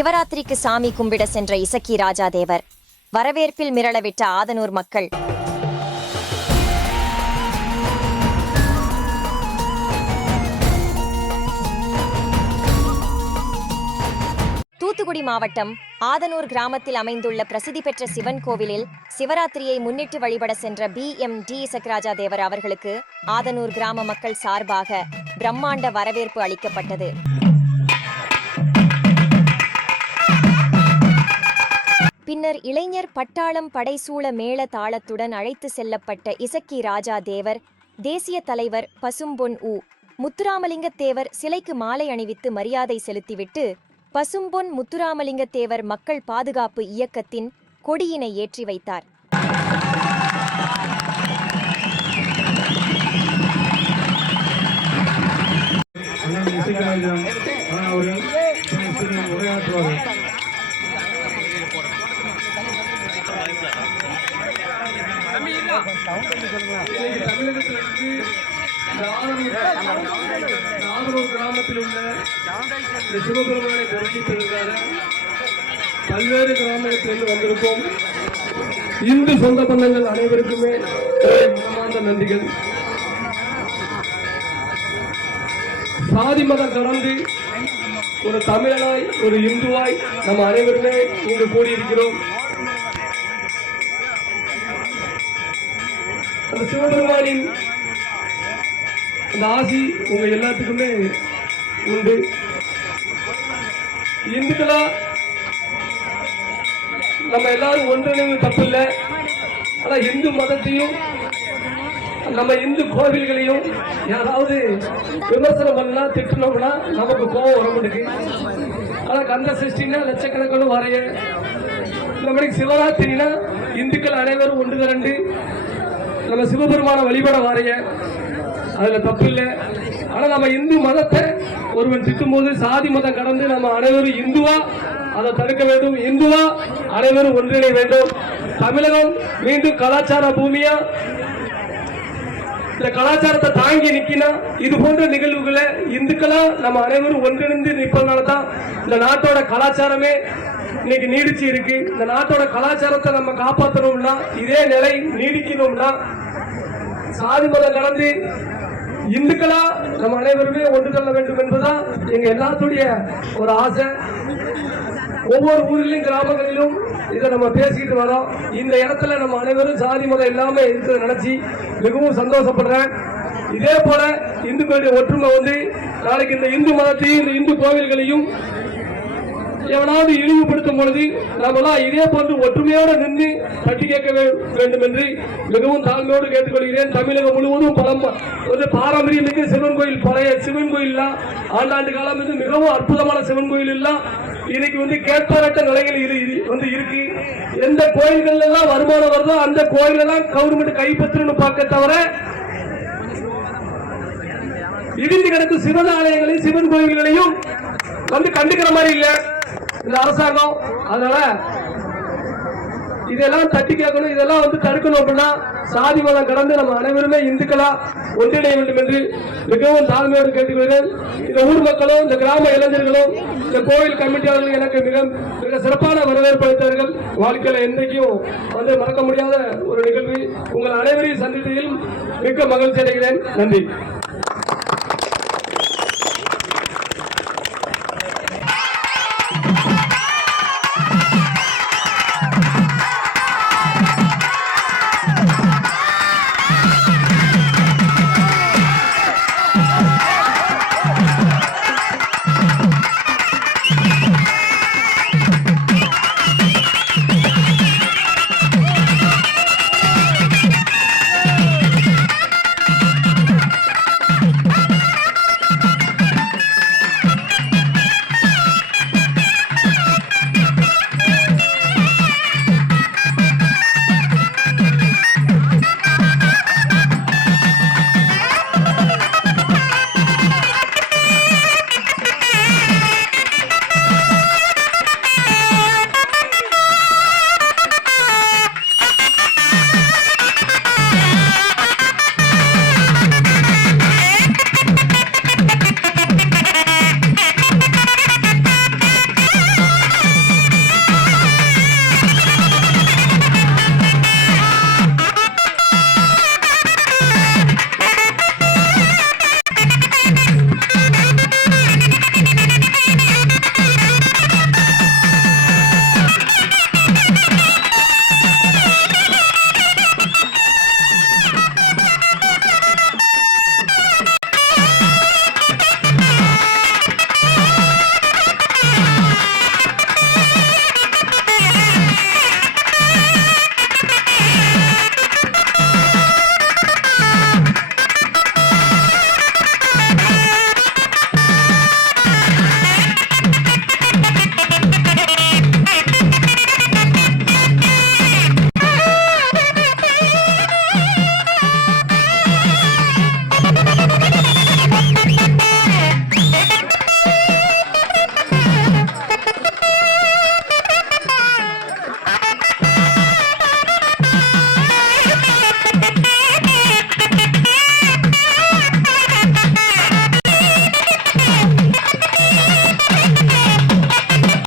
சிவராத்திரிக்கு சாமி கும்பிட சென்ற இசக்கி ராஜா தேவர் வரவேற்பில் மிரளவிட்ட ஆதனூர் மக்கள். தூத்துக்குடி மாவட்டம் ஆதனூர் கிராமத்தில் அமைந்துள்ள பிரசித்தி பெற்ற சிவன் கோவிலில் சிவராத்திரியை முன்னிட்டு வழிபட சென்ற P M T Isakraja Thevar அவர்களுக்கு ஆதனூர் கிராம மக்கள் சார்பாக பிரம்மாண்ட வரவேற்பு அளிக்கப்பட்டது. பின்னர் இளைஞர் பட்டாளம் படைசூழ மேள தாளத்துடன் அழைத்து செல்லப்பட்ட இசக்கி ராஜா தேவர் தேசிய தலைவர் பசும்பொன் உ முத்துராமலிங்கத்தேவர் சிலைக்கு மாலை அணிவித்து மரியாதை செலுத்திவிட்டு பசும்பொன் முத்துராமலிங்கத்தேவர் மக்கள் பாதுகாப்பு இயக்கத்தின் கொடியினை ஏற்றி வைத்தார். இன்னைக்கு தமிழகத்திலிருந்து இந்த ஆதரவு கிராமத்தில் உள்ள இந்த சிவபெருமானை தரிசிப்பதற்காக பல்வேறு கிராமத்திலிருந்து வந்திருக்கோம் இந்து சொந்த பந்தங்கள் அனைவருக்குமே என்னுடைய மனமார்ந்த நன்றிகள் சாதி மதம் கடந்து ஒரு தமிழனாய் ஒரு இந்துவாய் நம்ம அனைவருமே இங்கு கூடியிருக்கிறோம். அந்த சிவபெருமானின் அந்த ஆசி உங்க எல்லாத்துக்குமே உண்டு. இந்துக்களா நம்ம எல்லாரும் ஒன்றிணைவு தப்பு இல்லை ஆனா இந்து மதத்தையும் நம்ம இந்து கோவில்களையும் யாராவது விமர்சனம் பண்ணா திட்டினோம்னா நமக்கு கோபம் வர மாட்டேங்குது. ஆனா கந்த சஷ்டின்னா லட்சக்கணக்கான வரைய நம்மளுக்கு சிவராத்திரினா இந்துக்கள் அனைவரும் ஒன்று திரண்டு நம்ம சிவபெருமான வழிபட வாரிய அதுல தப்பு இல்லை ஆனா நம்ம இந்து மதத்தை ஒருவன் திட்டும் போது சாதி மதம் கடந்து நம்ம அனைவரும் இந்துவா அதை தடுக்க வேண்டும். இந்துவா அனைவரும் ஒன்றிணை வேண்டும். தமிழகம் மீண்டும் கலாச்சார பூமியா? இந்த கலாச்சாரத்தை தாங்கி நிக்கினா இது போன்ற நிகழ்வுகளை இந்துக்களா நம்ம அனைவரும் ஒன்றிணைந்து நிற்பதனால தான் இந்த நாட்டோட கலாச்சாரமே இன்னைக்கு நீடிச்சு இருக்கு. இந்த நாட்டோட கலாச்சாரத்தை நம்ம காப்பாற்றணும்னா இதே நிலை நீடிக்கணும்னா சாதி மதம் கடந்து இந்துக்களா நம்ம அனைவருமே ஒன்று கொள்ள வேண்டும் என்பதுதான் எங்க எல்லாத்துடைய ஒரு ஆசை. ஒவ்வொரு ஊரிலும் கிராமங்களிலும் இதை நம்ம பேசிக்கிட்டு வரோம். இந்த இடத்துல நம்ம அனைவரும் சாதி மதம் இல்லாம இருக்கிறத நினைச்சு மிகவும் சந்தோஷப்படுறேன். இதே போல இந்துக்களுடைய ஒற்றுமை வந்து நாளைக்கு இந்த இந்து மதத்தையும் இந்த இந்து கோவில்களையும் எவனாவது இழிவுபடுத்தும் பொழுது நாமெல்லாம் இதே போன்று ஒற்றுமையோடு நின்று தட்டி கேட்க வேண்டும் என்று மிகவும் தாழ்மையோடு கேட்டுக்கொள்கிறேன். தமிழகம் முழுவதும் பலம் ஒரு பாரம்பரியம் சிவன் கோயில் பழைய சிவன் கோயில்லாம் ஆண்டாண்டு காலம் வந்து மிகவும் அற்புதமான சிவன் கோயில் எல்லாம் இன்னைக்கு வந்து கேட்பாரட்ட நிலைகள் வந்து இருக்கு. எந்த கோயில்கள் எல்லாம் வருமானம் வருதோ அந்த கோயில் எல்லாம் கவர்மெண்ட் கைப்பற்றணும் பார்க்க தவிர இடிந்து கிடக்கும் சிவன் ஆலயங்களையும் சிவன் கோயில்களையும் வந்து கண்டுக்கிற மாதிரி இல்லை. இந்த அரசாங்கம் அதனால இதெல்லாம் தட்டி கேட்கணும் இதெல்லாம் வந்து தடுக்கணும் அப்படின்னா சாதி மதம் கடந்து நம்ம அனைவருமே இந்துக்களா ஒன்றிணைய வேண்டும் என்று மிகவும் தாழ்மையோடு கேட்டுக்கொள்கிறேன். இந்த ஊர் மக்களும் இந்த கிராம இளைஞர்களும் இந்த கோவில் கமிட்டியாளர்கள் எனக்கு மிக மிக சிறப்பான வரவேற்பு அளித்தார்கள் வாழ்க்கையில என்றைக்கும் வந்து மறக்க முடியாத ஒரு நிகழ்வு. உங்கள் அனைவரையும் சந்தித்ததில் மிக்க மகிழ்ச்சி அடைகிறேன். நன்றி.